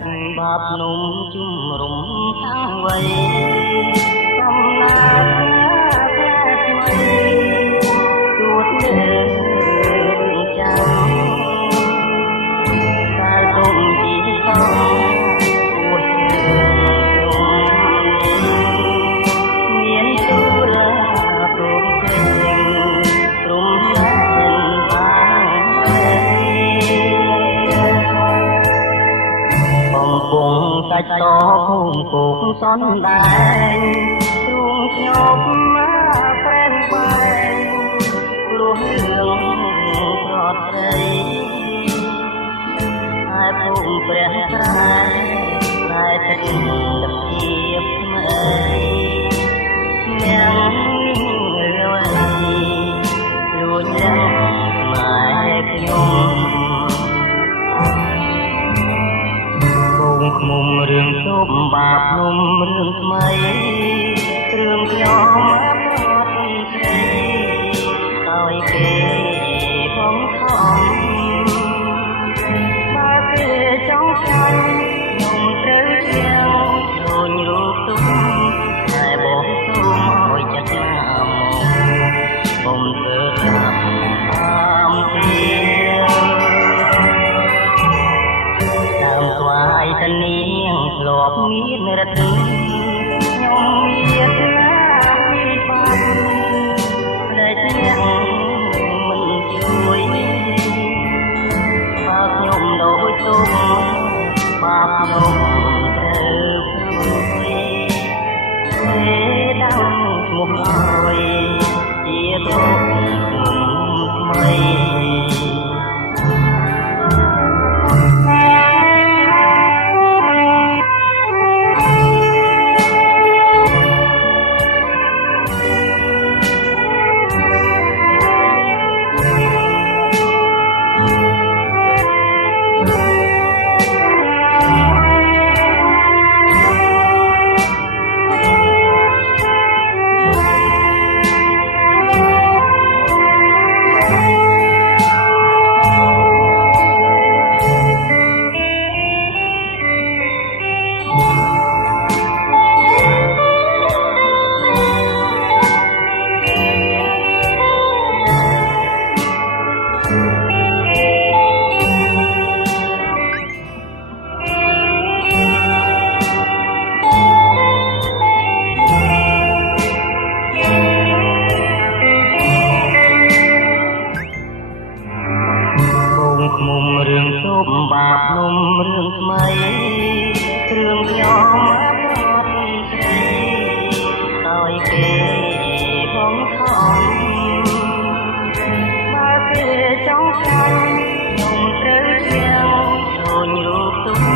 Sạch bạp nôm chung rụng tháng vầy Tâm lạc lạc mây Tuốt đường trắng Ta tôm chỉ không Tuốt đường miền tu là rụng tình rụng lên tháng cùng cách to cùng cuộc son đài trung nhộp má phen quay luôn hương trọt đầy hai cùng bèn trai lại tình lập hiệp mây nhắn lưu luôn nhắn mãi nhung mùng rừng tôm bạc mùng rừng mây rừng gió mát ngọt say tôi kề bóng thòng ba kề trong xanh nồng trớ treo rồi nhục tung lại bỏ tôm mỏi chặt nam bông thơ am tiêu ai thân niên lọp miết rạch nhông miết lá vi phạm để nhang mình chui bao nhung đôi tôm bạc nhung thơ vui thế đau một hồi chia tôm mây mùng rừng tôm bạc mùng rừng mây rừng gió mát ngọt say tôi kề bóng thòng ba kề trong xanh nồng trớ treo rồi nhục tung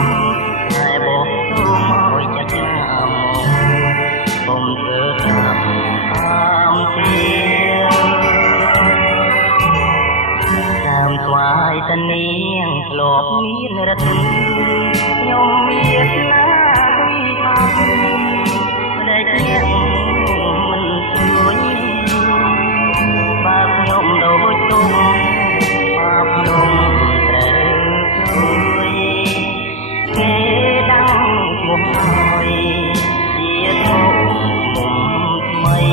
lại bỏ tôm mỏi chặt nam bông thơ am tiêu thoại tân niên lọp miết rạch nhông miết lá vi phạm để nhang mình chui bạc nhung đôi tôm bạc nhung thơ vui nghe đắng một hồi chia tôm mây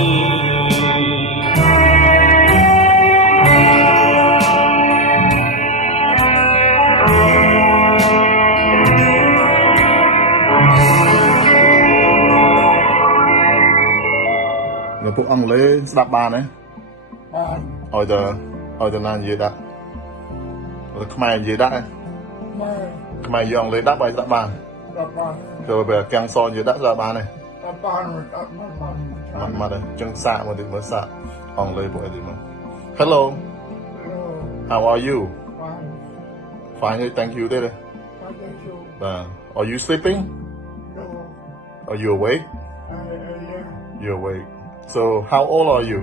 ពួកអង់គ្លេសស្ដាប់បានទេឲ្យទៅណានិយាយដាក់ខ្មែរនិយាយដាក់ខ្មែរនិយាយអង់គ្លេសដាក់ឲ្យស្ដាប់បានទៅពេលកាំងសនិយាយដាក់ស្ដាប់បានទេមកទេចឹងសាកមកតិចមើលសាកអង់គ្លេសពួកអីតិចមើល Hello how are you fine thank you ទេបាទ Are you sleeping Are you awake You're awake So, how old are you?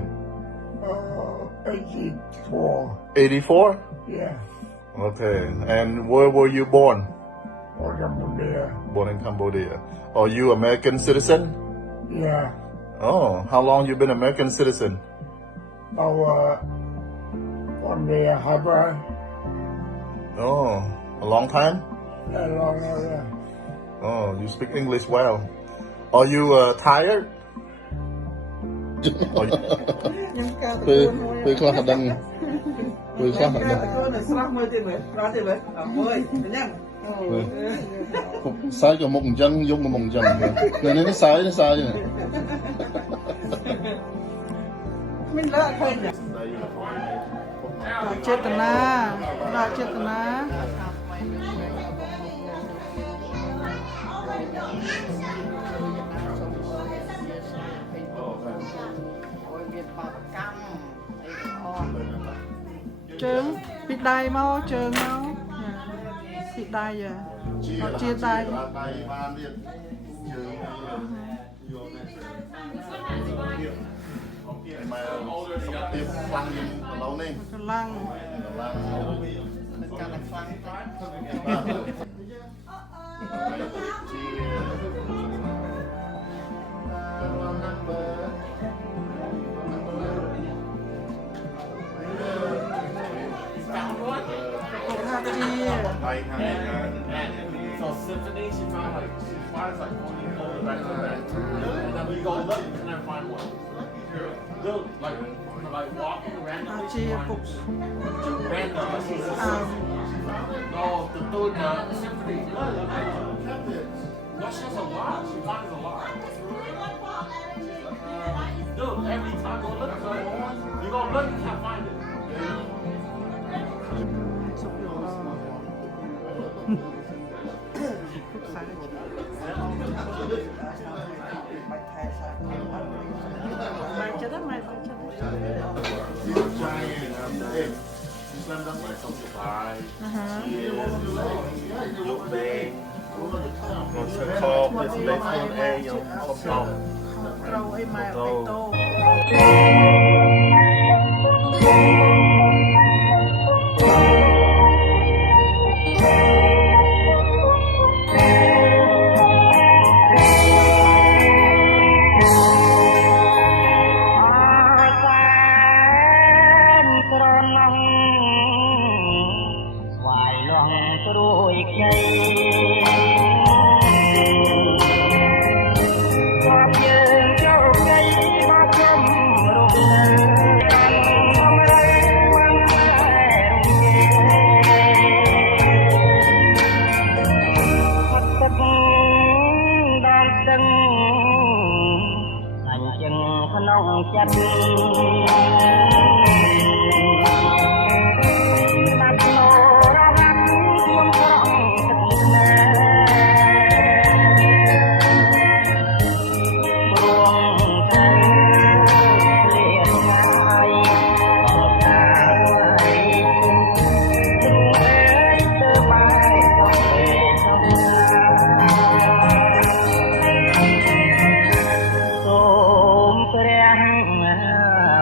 84. 84? Yeah. Okay. And where were you born? Cambodia. Born in Cambodia. Are you American citizen? Yeah. Oh, how long you been American citizen? About 1 year, half. Oh, a long time? A long, Oh, you speak English well. Are you tired? ខ្ញុំការទៅ ពេលខ្លះក៏ដឹងពេលខ្លះក៏ដឹង ទៅស្រស់មើលទៀតមើលស្រស់ទៀតមើលអើយអញ្ចឹង សាយក៏មុខអញ្ចឹងយកមកមុខអញ្ចឹងនេះសាយនេះសាយនេះ មិនលើឃើញចេតនាដល់ចេតនា ជើងពីដៃមកជើងមកពីដៃអត់ជាដៃ បានទៀតជើងយកនេះមកទៀតខ្លាំងយើងឥឡូវនេះ កម្លាំង កាន់តែខ្លាំងSo Symphony, she found like she finds like 40 older back to back, and then we go look and then find one. Look, like walking អា randomly. ជាពុក Random. អើ No, the third Symphony. No, she has a lot. She finds a lot. Dude, every time you go look, you go look, you can't find it. សុខយល់ពុកខ្សែម៉ែចិត្តម៉ែចិត្ត Slam dunk like some surprise. Yok bang. Còn sơ kho, lấy phone A, giống không lòng. ត្រូវអីម៉ែអីតោ ក្រណងស្វាយលងព្រួយខ្ញីความយើងចូលខ្ញីមកខ្ញុំរកនៅអំរៃមិនតែហត់ទឹកដល់ដឹងអញចឹងក្នុងចិត្ត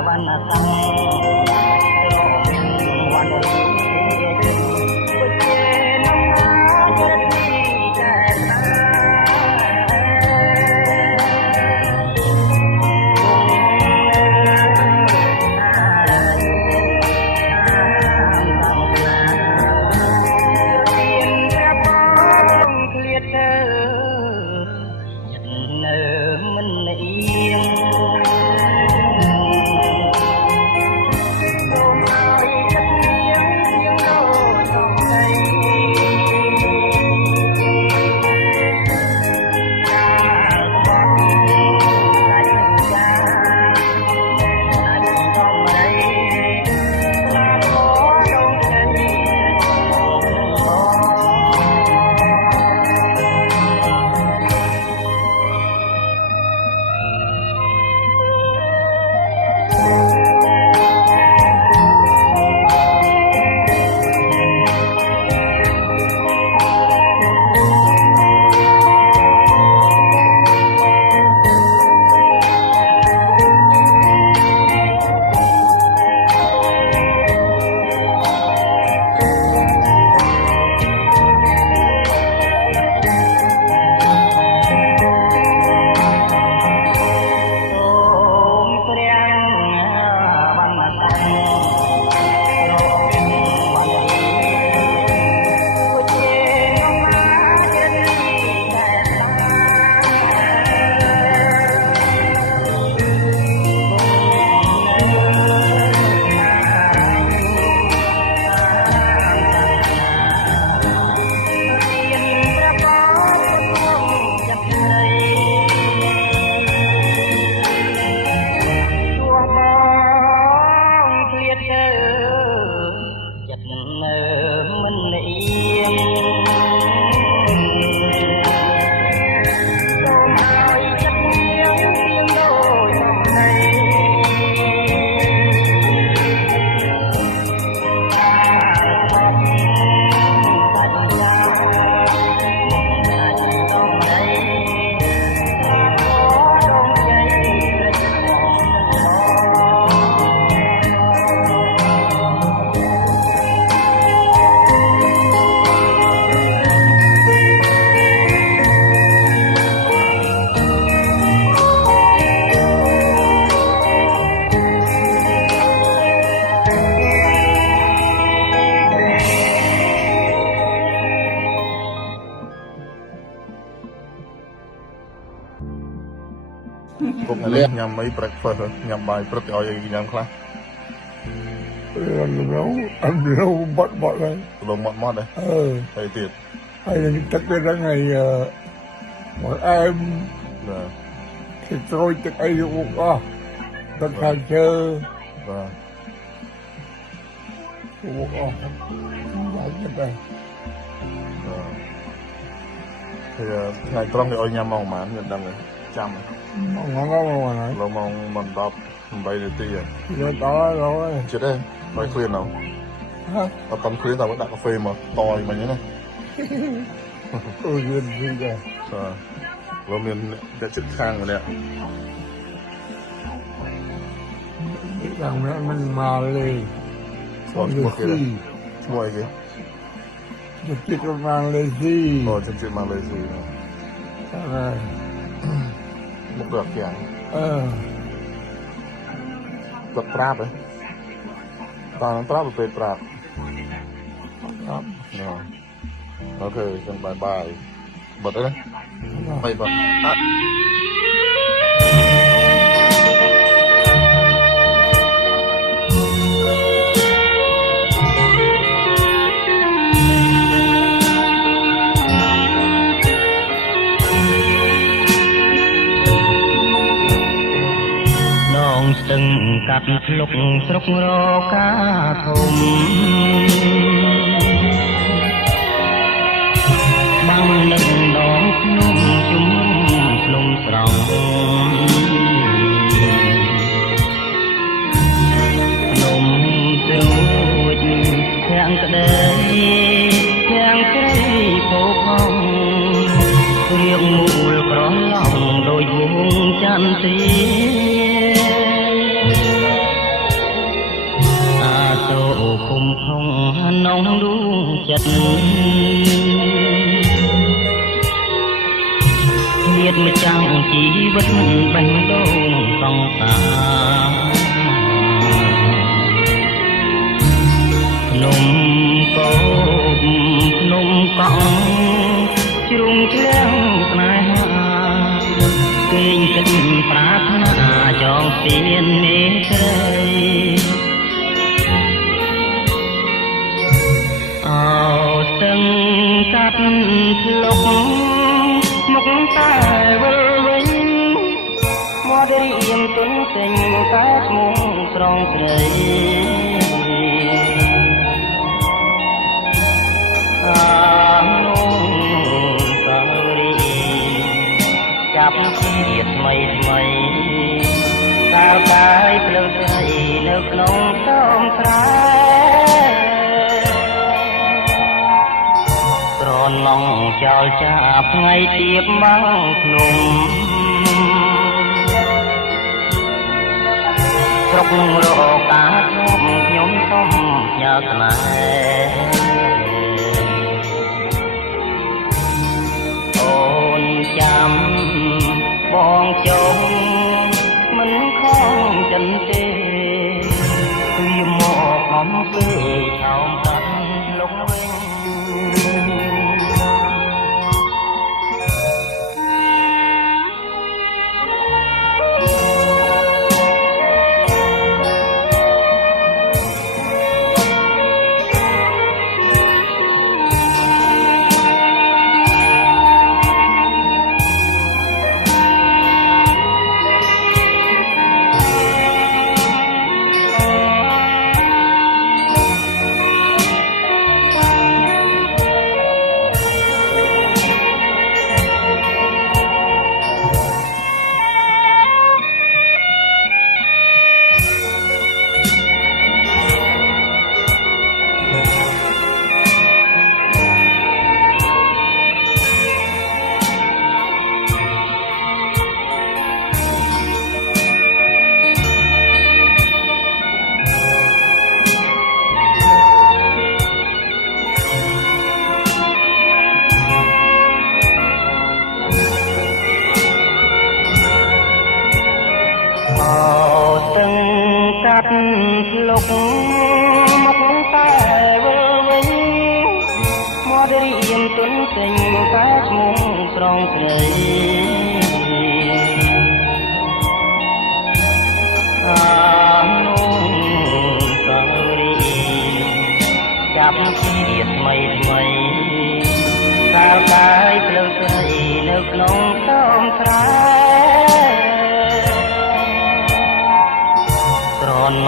វណ្ ពុកនេះញ៉ាំអី breakfast ញ៉ាំបាយព្រឹកឲ្យញ៉ាំខ្លះ ăn nấu bọt này លងម៉ត់ៗដែរហើយទៀត hay là chắc cái đó ngày bọn em បាទ thì tôi chắc ai cũng có tất cả chơi បាទ cũng có giải nhất đây ហើយថ្ងៃត្រង់នេះឲ្យញ៉ាំម៉ោងប៉ុន្មានខ្ញុំដឹងហើយចាំ ngon ngon mà này ឡូវម៉ោង18នាទីហើយ rồi đó rồi ចិត្តទេឲ្យឃ្លានដល់ hả អត់តាមឃ្លានតែដាក់កាហ្វេមកតយមិញណា ôi duyên gì kìa បាទលោកមានអ្នកចិត្តខាងម្នាក់ rằng mẹ mình mà lên ឈ្មោះគេឈ្មោះអីគេ được chiếc con mang lên gì អូចិនជាតិម៉ាឡេស៊ី này មុខដល់យ៉ាង គាត់ប្រាប់ហ៎តើនឹងប្រាប់ទៅពេលប្រាប់ ครับ អូខេចឹងបាយបត់ទេបាយបត់ ដងស្ទឹងកាត់ភ្លុកស្រុករកាធំបាំងនឹងដងភ្នំជុំភ្នំស្រង់ភ្នំត្រួចធាំងក្ដីធាំងក្រីពោផងរៀបមូលក្រឡងដោយវងចន្ទទីសូគុំក្នុងនងដួងចិត្តញាតិម្ចាំងជីវិតបេះដូងសង្សារភ្នំកោបភ្នំកង់ជ្រុងឃ្លាំងស្នេហាគេងគិតប្រាថ្នាចងស្ពាននេត្រី ស្ទឹងកាត់ភ្លុកមុខតែវិលវិញមករៀងទុនពេញកាឈ្មោះស្រងស្រីនោះសារីចាប់ជាថ្មីថ្មីកាលកាយភ្លើងស្រីនៅក្នុងតោមស្រែ ឡងចោលចាប់ថ្ងៃទៀបមកភ្នំស្រុករកាខ្ញុំសុំញ៉ាស្នេហ៍អូនចាំបងចុងមិនខំចិនទេវាមកអំពីឆោមកាត់លុកវិញ ភ្លុកមកតែវិលវិញមករៀងទុនពេញតែឈ្មោះស្រងស្រី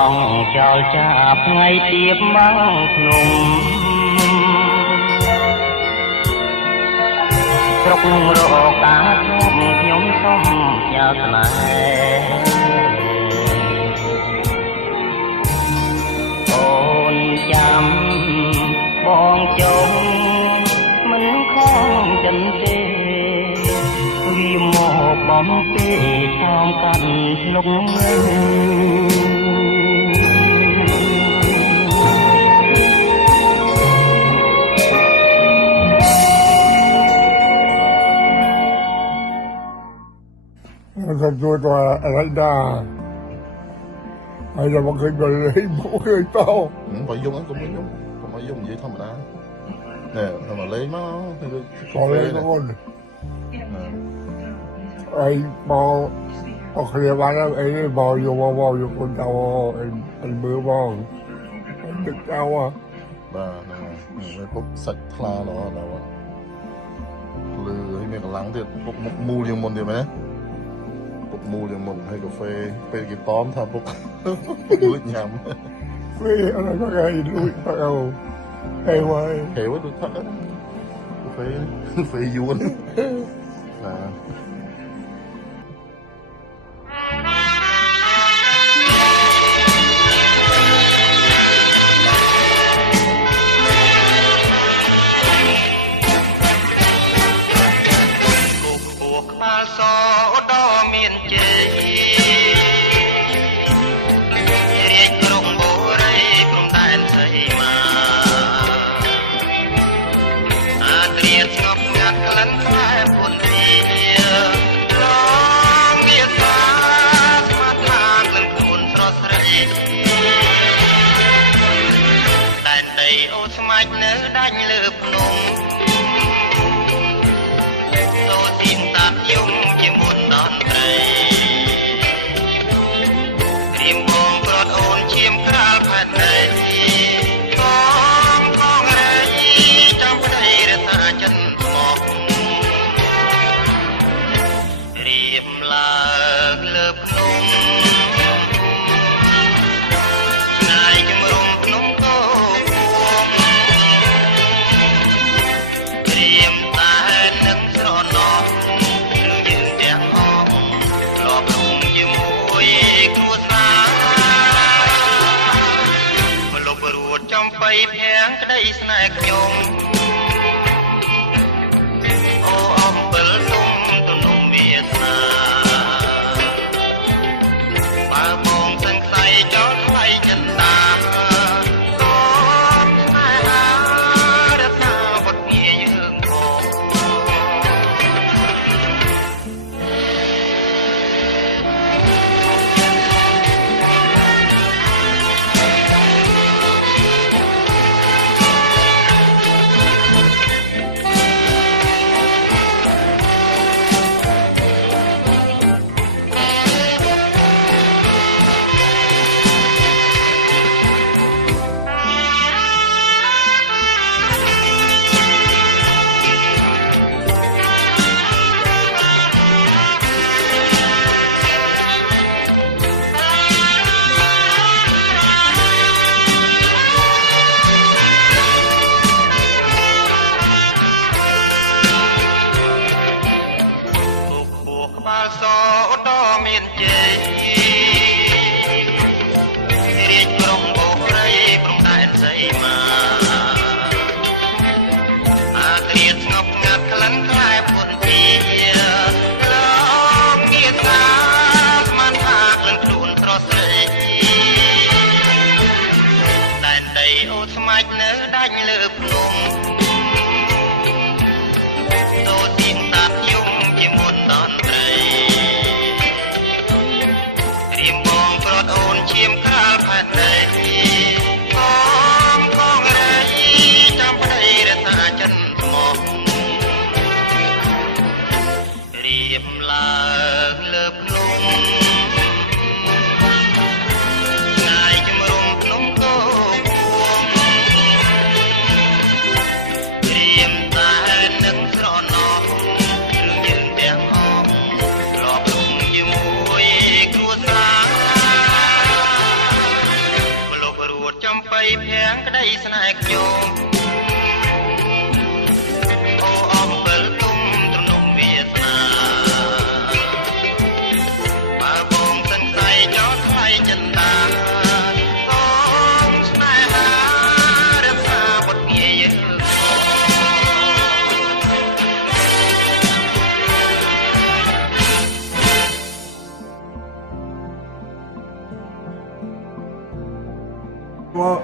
ឡងចោលចាប់ថ្ងៃទៀបមកភ្នំស្រុករកការធំខ្ញុំសុំផ្ញើស្នេហ៍អូនចាំបងចងមិនខំចិនទេវាមកបំពេតាមកាន់ស្នុកLàm tôi tòa ở đà hay là một cái người một người to phải dùng cũng mới dùng không phải dùng vậy thầm đã nè mà lấy nó còn lấy nó luôn ai bò có khi bán em ấy bò vô con tàu anh bữa bò anh được cao à bà nèพวกสัตว์คลาเหรอเราอะลือให้มีกำลังเด็ดพวกมูเลี้ยงมนเดียวไหมพวกมูเลี้ยงมนให้กาแฟเป็นกี่ต้อมทำพวกลุยยำ Vìอะไรก็ไงลุยไปเอาไอ้ไว้ เหวดูทักกาแฟยวนนะ សដ៏មានជ័យរាជក្រុងបូរីព្រំដែនសីមាអាត្រៀតស្ងប់ស្ងាត់ក្លិនផ្លែពុនធា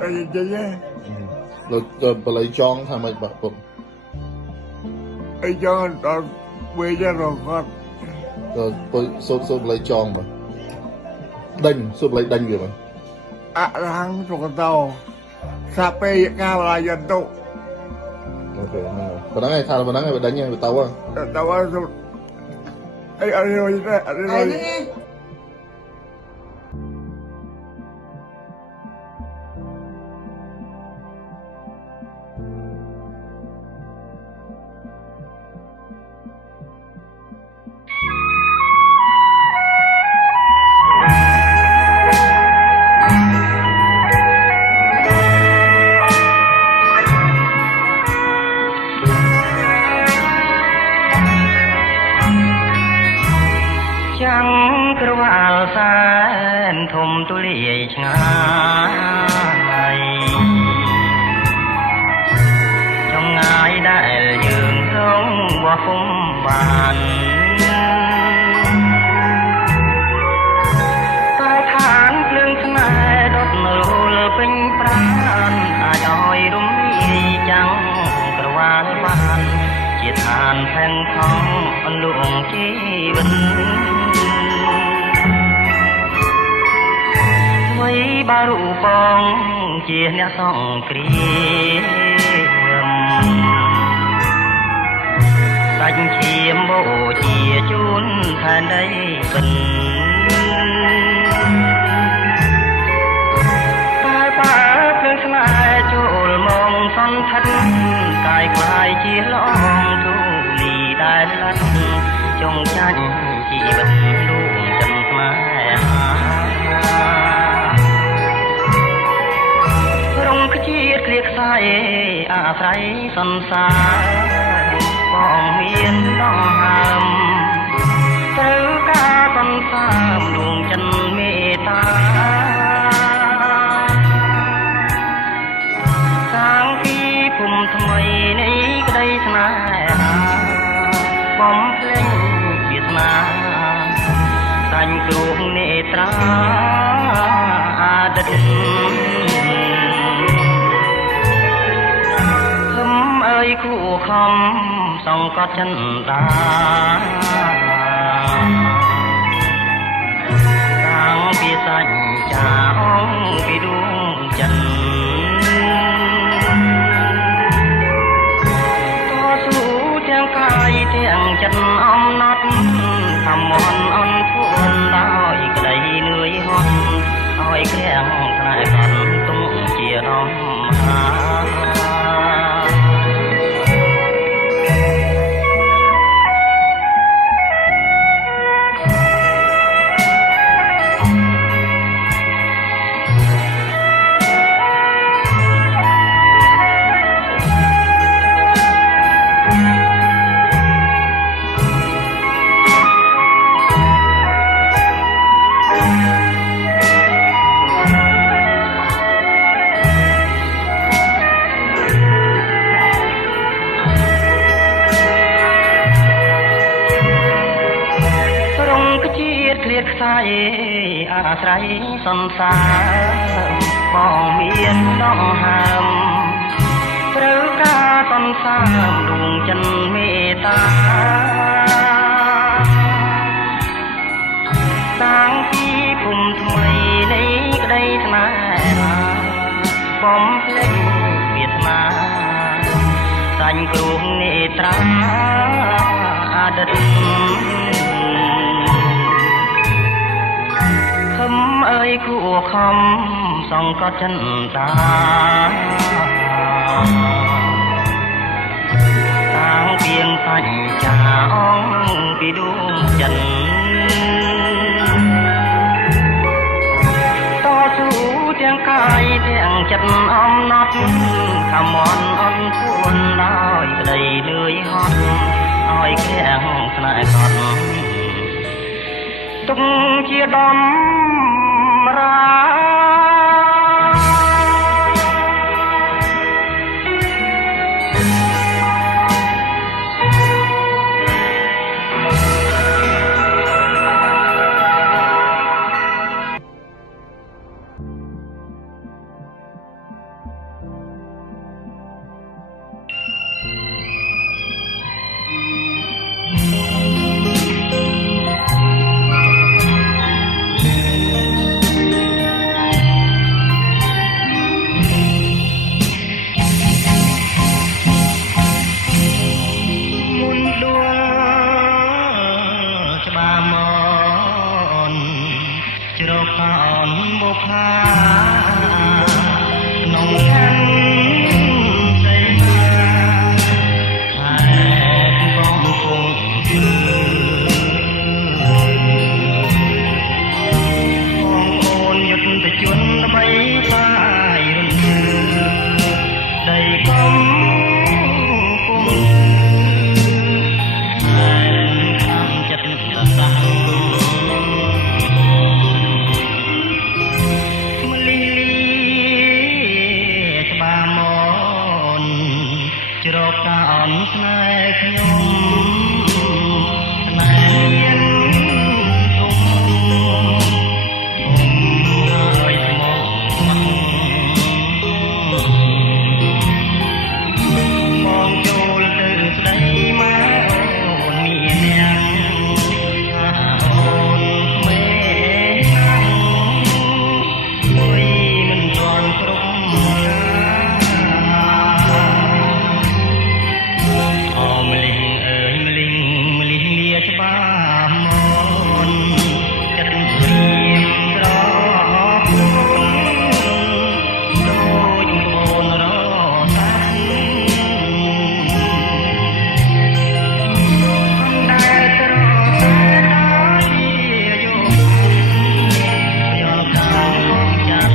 អីចឹង เราไปเลยจองทำไมแบบผม អីចឹងដល់ពេលចឹងគាត់ เราไปសូត្រเลยจองแบบដេញសូត្រเลยដេញវាមក អរហង្គសុខតោសាពេកាវឡាយន្តុ អូខេប៉ុណ្ណឹងឯងថាប៉ុណ្ណឹងឯងដេញឯងទៅតើសុខអីអរិយទេអរិយ ចាំក្រវាលសែនធំទូលាយឆ្ងាយចង្ងាយដែលយើងរងបោះពុំបានតែឋានភ្លើងស្នេហ៍ដុតនៅលពេញប្រាណអាចឲ្យរំលាយចាំងក្រវាលបានជាឋានផែនថងអន្លងជីវិតបារូបងជាអ្នកសង្គ្រាមដាច់ឈាមបូជាជូនឋានដីបិណ្ឌតែបើភ្លើងស្នេហ៍ចូលមកសន្ធិដ្ឋកាយក្លាយជាឡងធូលីដែលឡាត់ចងចាញ់ជីវិតដួងចិនស្នេហាជាតិគ្លៀកខ្សែអាស្រ័យសន្សារបងមានដងហើមត្រូវការសន្សារដួងចិនមេត្តាសាងពីភូមិថ្មីនៃក្តីស្នេហាបំភ្លេងវាសនាសាញ់គ្រូនេត្រាអាទិត្យគូខំសង្កត់ចិនដាតាំងពីសញ្ចាអងពីដួងចិនតស៊ូទាំងកាយទាំងចិត្តអំណត់ខំមន់អន់ធួនដោយក្តីនឿយហត់ឲ្យក្រាំងផ្នែកកាន់ទុំជារំហាខ្សែអាស្រ័យសន្សារបងមានដងហើមត្រូវការសន្សារដួងចិនមេត្តាតាំងពីភូមិថ្មីនៃក្តីស្នេហាបំភ្លេចវាសនាសាញ់គ្រូនេត្រាអតីតអើយគួខំសង្កត់ចិនតាតាំងពីងសញ្ចាអងពីដួងចិនតស៊ូទាំងកាយទាំងចិត្តអំណត់ខំមន់អន់ធួនដោយក្តីនឿយហត់ឲ្យក្រាំងស្នេហ៍កត់ទុកជាដំរា អ អូនយុទ្ធជនដើម្បីសាយរំលឹកដីកំគុំតែខាងចិត្តប្រសាមលីច្បាមនជ្រកតាអំស្នេហ៍ខ្ញុំស្នេហ៍មានទុំហើយស្មោះមកចូលទៅស្ដីមកអូនមានអ្នកអូនក្មេងមួយមិនទាន់គ្រប់អូម្លីងអើយម្លីងលាច្បាស់មនចិត្តព្រៀងក្រដូចបូនរសាដែលត្រតែយកយកខាងចាត់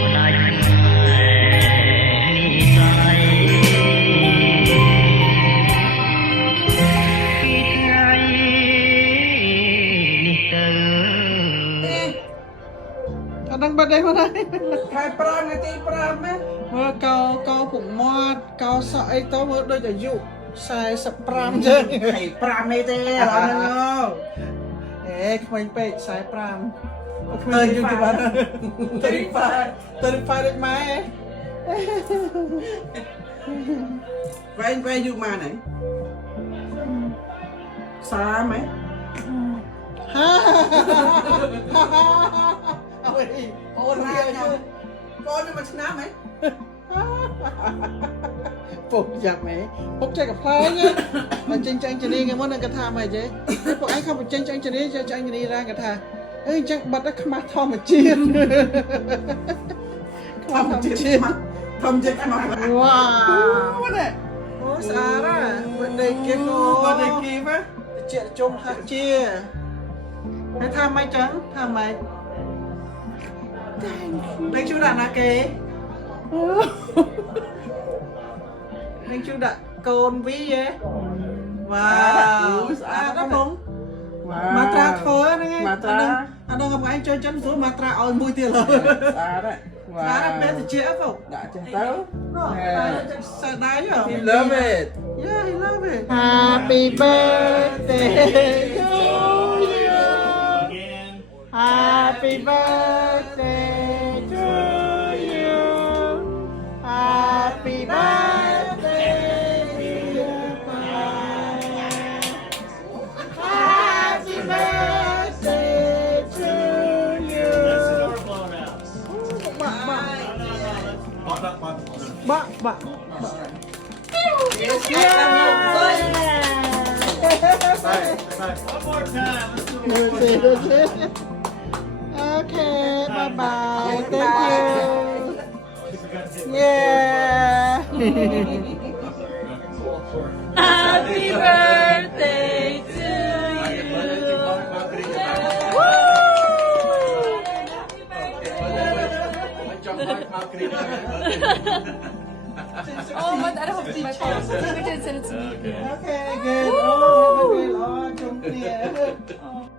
ផ្ដាច់និស័យ ពីថ្ងៃនេះទៅ អត់ដឹងបាត់ទេមកណា ខែ5ថ្ងៃទី5ណា មើលកោពុកមាត់កោសក់អីទៅមើលដូចអាយុ45ចឹង ថ្ងៃ5នេះទេអត់ហ្នឹង អេក្មេងពេក45 ឃើញយូរទៅបាន35 35ដូចម៉ែ វែងយូរមកហ្នឹង30ហ៎ ហាអើយ អូនរាយណាបងមួយឆ្នាំហ៎ ពុកយ៉ាប់ម៉ែពុកចេះកំ ផ្លែងមកចេញចាញ់ជនីគេមកនឹងកថាមកចេះពុកឯងខំបញ្ចេញចាញ់ជនីចាញ់ជនីរ៉ាកថាអើយចឹងបាត់ទៅខ្មាស់ធម្មជាតិខ្មាស់ធម្មជាតិ ធម្មជាតិខ្មៅ វ៉ាវណែអូស្អាតណាបើដេកគេក៏ បើតែគីមក ជាជុំហាក់ជាហើយថាម៉េចចឹងថាម៉េចនឹងជួដាក់ណាគេនឹងជួដាក់កូនវីហ៎វ៉ាវស្អាតណាស់បងមាត្រាធ្វើហ្នឹងឯងអានឹងកំឯងចូលចិនព្រោះមាត្រាឲ្យមួយទៀតឡើយ ស្អាតហ៎ ស្អាតណាស់ពេលតិចអពុក ដាក់ចឹងទៅ សាដៃហ៎ He love it Yeah, he love it. Happy birthday to you. Happy birthday to you. Happy birthday, dear Papa. Happy birthday to you. Bak, bak. One more time. Let's do it. That's it. Okay, bye bye. Thank you. Yeah. Happy birthday to you. Oh, but I don't have my phone. You can send it to me. Okay, good. Oh, have a good. Oh, jump clear. Oh.